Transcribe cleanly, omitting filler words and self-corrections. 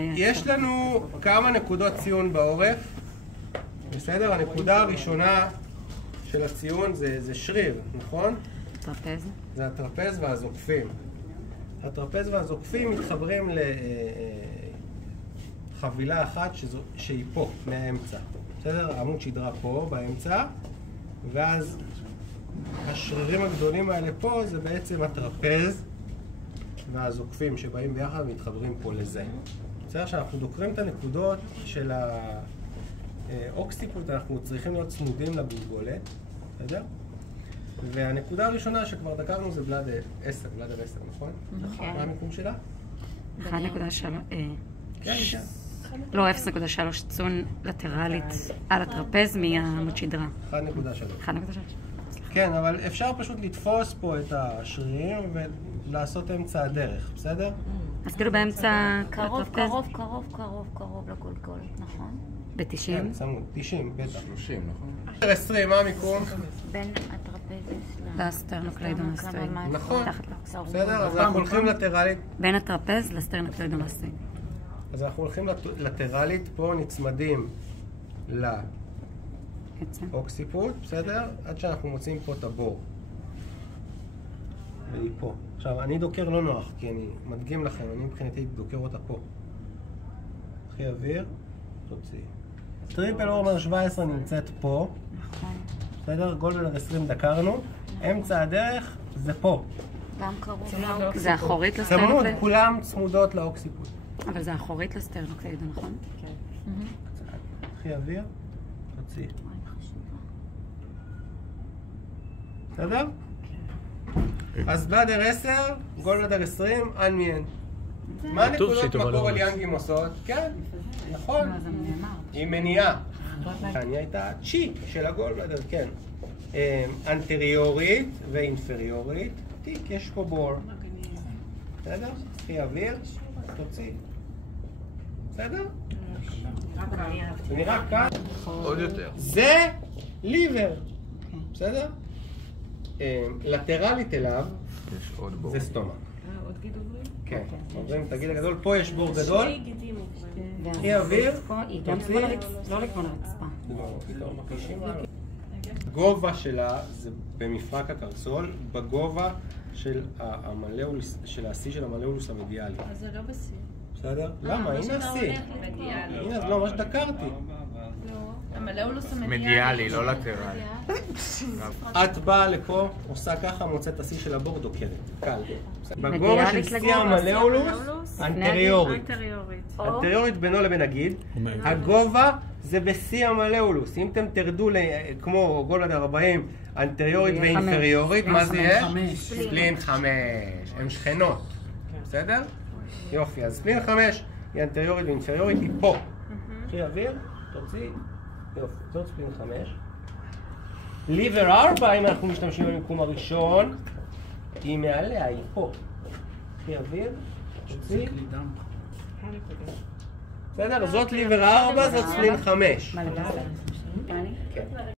יש לנו כמה נקודות ציון בעורף. בסדר? הנקודה הראשונה של הציון זה שריר, נכון? טרפז. זה הטרפז והזוקפים. הטרפז והזוקפים מתחברים לחבילה אחת שהיא פה, מהאמצע. בסדר? עמוד שדרה פה, באמצע. ואז השרירים הגדולים האלה פה זה בעצם הטרפז והזוקפים שבאים ביחד ומתחברים פה לזה. בסדר? שאנחנו דוקרים את הנקודות של האוקסיפוט, אנחנו צריכים להיות צמודים לגולגולת. בסדר? והנקודה הראשונה שכבר דקרנו זה בלאדר 10, נכון? נכון. מה המיקום שלה? 1.3. כן, כן. לא, 0.3 צון לטרלית על הטרפז מהעמוד שדרה. 1.3. 1.3. כן, אבל אפשר פשוט לתפוס פה את השרירים ולעשות אמצע הדרך, בסדר? אז כאילו באמצע קרוב לגולגולת, נכון? ב-90? כן, צמוד, 90, בטח. 30, נכון? 20, מה המיקום? בין הטרפזיס לסטרנוקליידומאסטואיד. נכון, תחת לו. בסדר? אז אנחנו הולכים לטרלית. בין הטרפז לסטרנוקליידומאסטואיד. אז אנחנו הולכים לטרלית, פה נצמדים לאוקסיפוט, בסדר? עד שאנחנו מוצאים פה את הבור. והיא פה. עכשיו, אני דוקר לא נוח, כי אני מדגים לכם, אני מבחינתי דוקר אותה פה. קחי אוויר, תוציא. טריפל אורמר 17 נמצאת פה. בסדר? גולדבלר 20 דקרנו. אמצע הדרך זה פה. גם קרוב. זה אחורית צמוד, לסטרנוקליידום? כולם צמודות לאוקסיפוט. אבל זה אחורית לסטרנוקליידום, נכון? כן. קחי אוויר, תוציא. בסדר? אז בלאדר 10, גולדבלר 20, אנמיין. מה הנקודות מקור על יאנגים עושות? כן, נכון. היא מניעה. אני הייתה צ'י של הגולדבלר, כן. אנטריורית ואינפריורית. תיק, יש פה בור. בסדר? קחי אוויר, תוציא. בסדר? זה נראה כאן. עוד יותר. זה ליבר. בסדר? לטרלית אליו יש עוד בור. זה סטומק. עוד גיד עוברים? כן, עוברים את הגיל הגדול. פה יש בור גדול. קחי אוויר, תוציא. לא לכיוון הרצפה. לא, פתאום מקישים עליו. הגובה שלה זה במפרק הקרסול, בגובה של השיא של המלאולוס המדיאלי. אז זה לא בשיא. בסדר? למה? הנה השיא. הנה, זה לא מה שדקרתי. המלאולוס מדיאלי, לא לטרלי. את באה לפה, עושה ככה, מוצאת השיא של הבור, דוקרת. קל. בגובה של שיא המלאולוס, אנטריורית. אנטריורית בינו לבין הגיד. הגובה זה בשיא המלאולוס. אם אתם תרדו כמו גולדבלר 40, אנטריורית ואינפריורית, מה זה יש? ספלין 5. הן שכנות. בסדר? יופי, אז ספלין 5 היא אנטריורית ואינפריורית, היא פה. קחי אוויר, תוציא. יופי, זאת ספלין 5. ליבר 4, אם אנחנו משתמשים במיקום הראשון, היא מעליה, היא פה. קחי אוויר, תוציא. בסדר, זאת ליבר 4, זאת ספלין 5.